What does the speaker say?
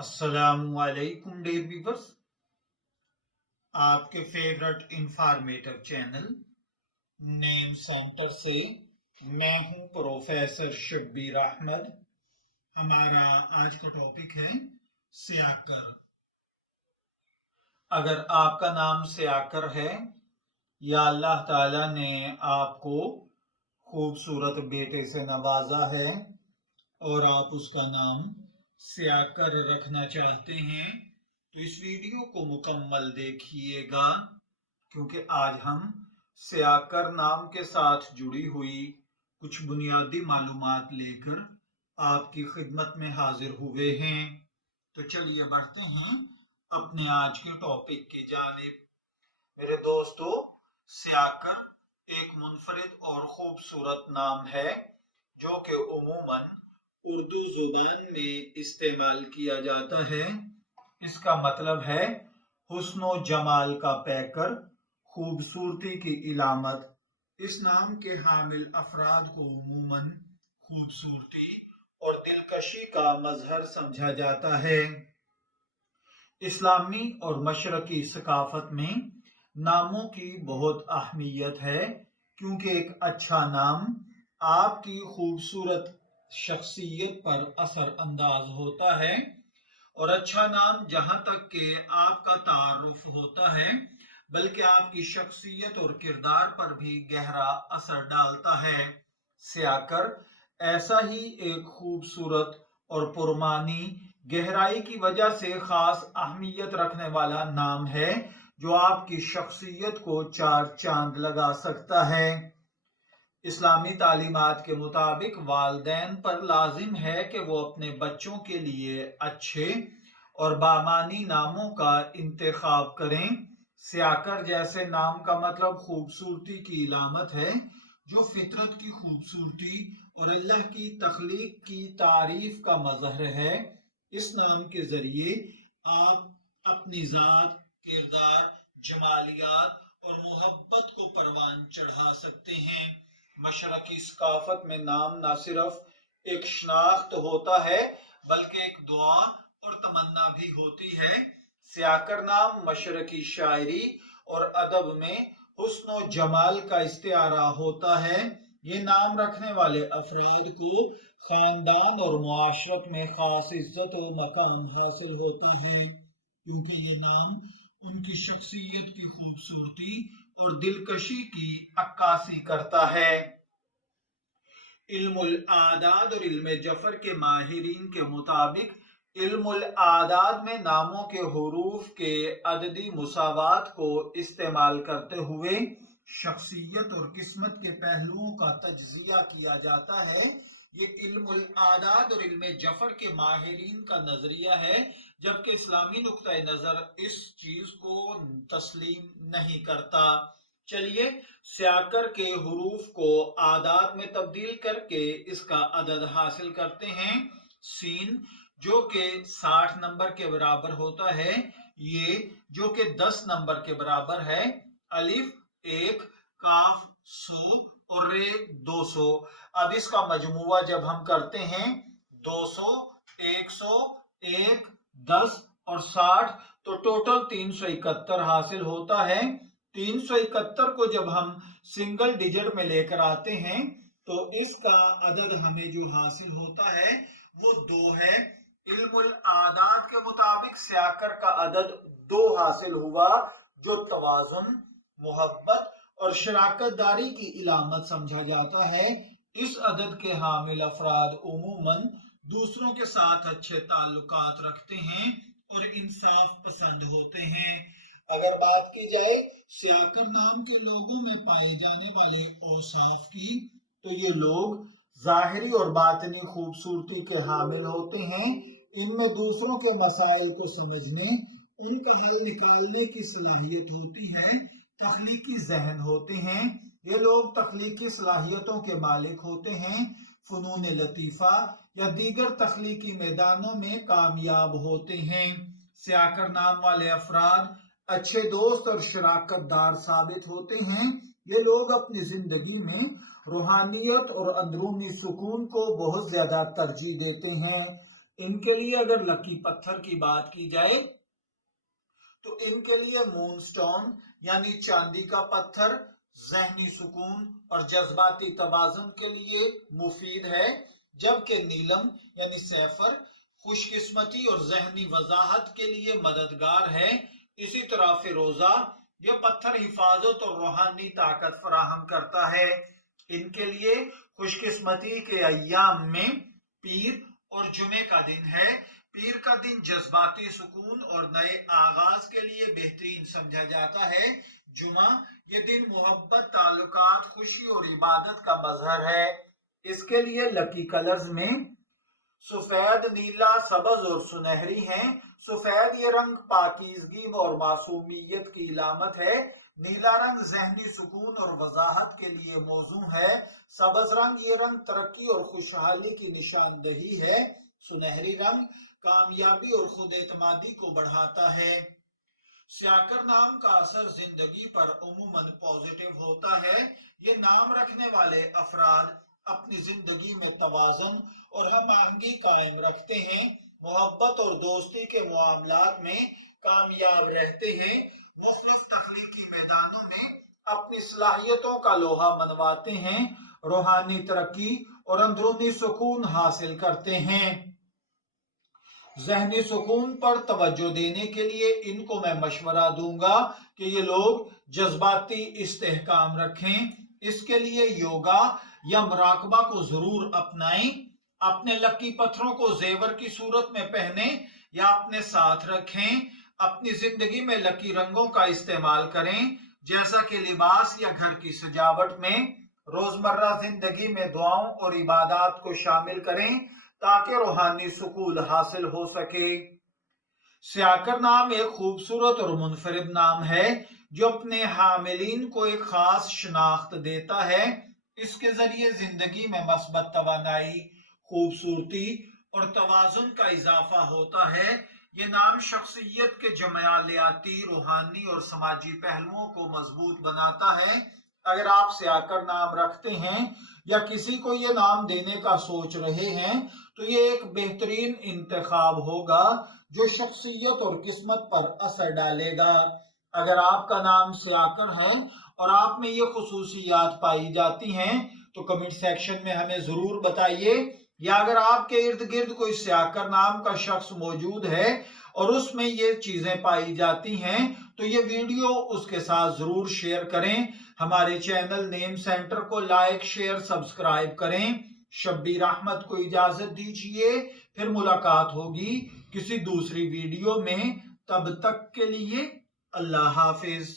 अस्सलामु अलैकुम dear viewers, आपके favourite informative channel name centre से मैं हूं प्रोफेसर शब्बीर अहमद। हमारा आज का टॉपिक है सियाकर। अगर आपका नाम सियाकर है या अल्लाह ताला ने आपको खूबसूरत बेटे से नवाजा है और आप उसका नाम सियाकर रखना चाहते हैं तो इस वीडियो को मुकम्मल देखिएगा, क्योंकि आज हम सियाकर नाम के साथ जुड़ी हुई कुछ बुनियादी मालूमात लेकर आपकी खिदमत में हाजिर हुए हैं। तो चलिए बढ़ते हैं अपने आज के टॉपिक की जानिब। मेरे दोस्तों, सियाकर एक मुनफरिद और खूबसूरत नाम है जो कि उमूमन उर्दू जुबान में इस्तेमाल किया जाता है। इसका मतलब है हुस्नो जमाल का पैकर, खूबसूरती की इलामत। इस नाम के हामिल अफराद को उमूमन खूबसूरती और दिलकशी का मजहर समझा जाता है। इस्लामी और मशरकी सकाफत में नामों की बहुत अहमियत है, क्योंकि एक अच्छा नाम आपकी खूबसूरत शख्सियत पर असर अंदाज होता है और अच्छा नाम जहां तक कि आपका तारुफ होता है बल्कि आपकी शख्सियत और किरदार पर भी गहरा असर डालता है। सियाकर ऐसा ही एक खूबसूरत और पुरमानी गहराई की वजह से खास अहमियत रखने वाला नाम है जो आपकी शख्सियत को चार चांद लगा सकता है। इस्लामी तालीमात के मुताबिक वालिदैन पर लाजिम है कि वो अपने बच्चों के लिए अच्छे और बामानी नामों का इंतखाब करें। सियाकर जैसे नाम का मतलब खूबसूरती की इलामत है, जो फितरत की खूबसूरती और अल्लाह की तख्लीक की तारीफ का मजहर है। इस नाम के जरिए आप अपनी जात, किरदार, जमालियात और मोहब्बत को परवान चढ़ा सकते हैं। मशरकी सकाफत में नाम न सिर्फ एक शनाख्त होता है बल्कि एक दुआ और तमन्ना भी होती है। सियाकर नाम मशरकी शायरी और अदब में हुस्न जमाल का इस्तिआरा होता है। ये नाम रखने वाले अफराद को खानदान और मुआशरत में खास इज्जत और मकाम हासिल होता है, क्योंकि ये नाम उनकी शख्सियत की खूबसूरती और दिलकशी की अक्कासी करता है। इल्मुल आदाद और इल्म जफर के माहिरीन के मुताबिक इल्मुल आदाद में नामों के हुरूफ के अददी मुसावात को इस्तेमाल करते हुए शख्सियत और किस्मत के पहलुओं का तज्जिया किया जाता है। ये इल्मुल आदाद और इल्म जफर के माहिरीन का नजरिया है, जबकि इस्लामी नुक्ता नजर इस चीज को तस्लीम नहीं करता। चलिए सियाकर के हुरूफ को आदाद में तब्दील करके इसका अदद हासिल करते हैं। सीन जो कि 60 नंबर के बराबर होता है, ये जो कि 10 नंबर के बराबर है, अलिफ 1, काफ 100 और रे 200। अब इसका मजमुआ जब हम करते हैं 200, 100, 1, 10 और 60 तो टोटल 371 हासिल होता है। 371 को जब हम सिंगल डिजिट में लेकर आते हैं तो इसका अदद हमें जो हासिल होता है वो 2 है। इल्मुल आदाद के मुताबिक सियाकर का अदद 2 हासिल हुआ, जो तवाजुन, मोहब्बत और शराकतदारी की इलामत समझा जाता है। इस अदद के हामिल अफराद उमूमन दूसरों के साथ अच्छे ताल्लुकात रखते हैं और इंसाफ पसंद होते हैं। अगर बात की जाए सियाकर नाम के लोगों में पाए जाने वाले औसाफ की, तो ये लोग जाहिरी और बातिनी खूबसूरती के हामिल होते हैं। इनमें दूसरों के मसाइल को समझने, उनका हल निकालने की सलाहियत होती है, तख्लीकी जहन होते हैं। ये लोग तख्लीकी सलाहियतों के मालिक होते हैं, फनून लतीफ़ा या दीगर तख्लीकी मैदानों में कामयाब होते हैं। सियाकर नाम वाले अफराद अच्छे दोस्त और शराकतदार साबित होते हैं। ये लोग अपनी जिंदगी में रूहानियत और अंदरूनी सुकून को बहुत ज्यादा तरजीह देते हैं। इनके लिए अगर लकी पत्थर की बात की जाए तो इनके लिए मूनस्टोन यानी चांदी का पत्थर जहनी सुकून और जज्बाती तवाजुन के लिए मुफीद है, जबकि नीलम यानी सैफर खुशकिस्मती और जहनी वजाहत के लिए मददगार है। इसी तरह फिरोजा यह पत्थर हिफाजत और रूहानी ताकत फराहम करता है। इनके लिए खुशकिस्मती के अय्याम में पीर और जुमे का दिन है। पीर का दिन जज्बाती सुकून और नए आगाज के लिए बेहतरीन समझा जाता है। जुमा ये दिन मोहब्बत, ताल्लुकात, खुशी और इबादत का मजहर है। इसके लिए लकी कलर्स में सफेद, नीला, सबज और सुनहरी हैं। सफेद ये रंग पाकीज़गी और मासूमियत की इलामत है। नीला रंग जहनी सुकून और वजाहत के लिए मौजू है। सबज रंग ये रंग तरक्की और खुशहाली की निशानदही है। सुनहरी रंग कामयाबी और खुद एतमादी को बढ़ाता है। स्याकर नाम का असर जिंदगी पर उमूमन पॉजिटिव होता है। ये नाम रखने वाले अफराद अपनी जिंदगी में तवाज़ुन और हम आहंगी कायम रखते हैं, मोहब्बत और दोस्ती के मामलात में कामयाब रहते हैं, मुख्तलिफ तख्लीकी मैदानों में अपनी सलाहियतों का लोहा मनवाते हैं, रूहानी तरक्की और अंदरूनी सुकून हासिल करते हैं। जहनी सुकून पर तवज्जो देने के लिए इनको मैं मशवरा दूंगा कि ये लोग जज्बाती इस्तेहकाम रखें। इसके लिए योगा या मुराकबा को जरूर अपनाएं। अपने लकी पत्थरों को जेवर की सूरत में पहने या अपने साथ रखें। अपनी जिंदगी में लकी रंगों का इस्तेमाल करें, जैसा कि लिबास या घर की सजावट में। रोजमर्रा जिंदगी में दुआओं और इबादत को शामिल करें ताकि रूहानी सुकून हासिल हो सके। स्याकर नाम एक खूबसूरत और मुनफरिद नाम है जो अपने हामिलीन को एक खास शनाख्त देता है। इसके जरिए जिंदगी में मस्बत तवानाई, खूबसूरती और तवाजुन का इजाफा होता है। ये नाम शख्सियत के जमालियाती, रूहानी और समाजी पहलुओं को मजबूत बनाता है। अगर आप स्याकर नाम रखते हैं या किसी को ये नाम देने का सोच रहे हैं तो ये एक बेहतरीन इंतखाब होगा जो शख्सियत और किस्मत पर असर डालेगा। अगर आपका नाम स्याकर है और आप में ये खुसूसियात पाई जाती हैं तो कमेंट सेक्शन में हमें जरूर बताइए। या अगर आपके इर्द गिर्द कोई स्याकर नाम का शख्स मौजूद है और उसमें ये चीजें पाई जाती हैं तो ये वीडियो उसके साथ जरूर शेयर करें। हमारे चैनल नेम सेंटर को लाइक, शेयर, सब्सक्राइब करें। शब्बीर अहमद को इजाजत दीजिए, फिर मुलाकात होगी किसी दूसरी वीडियो में। तब तक के लिए अल्लाह हाफिज।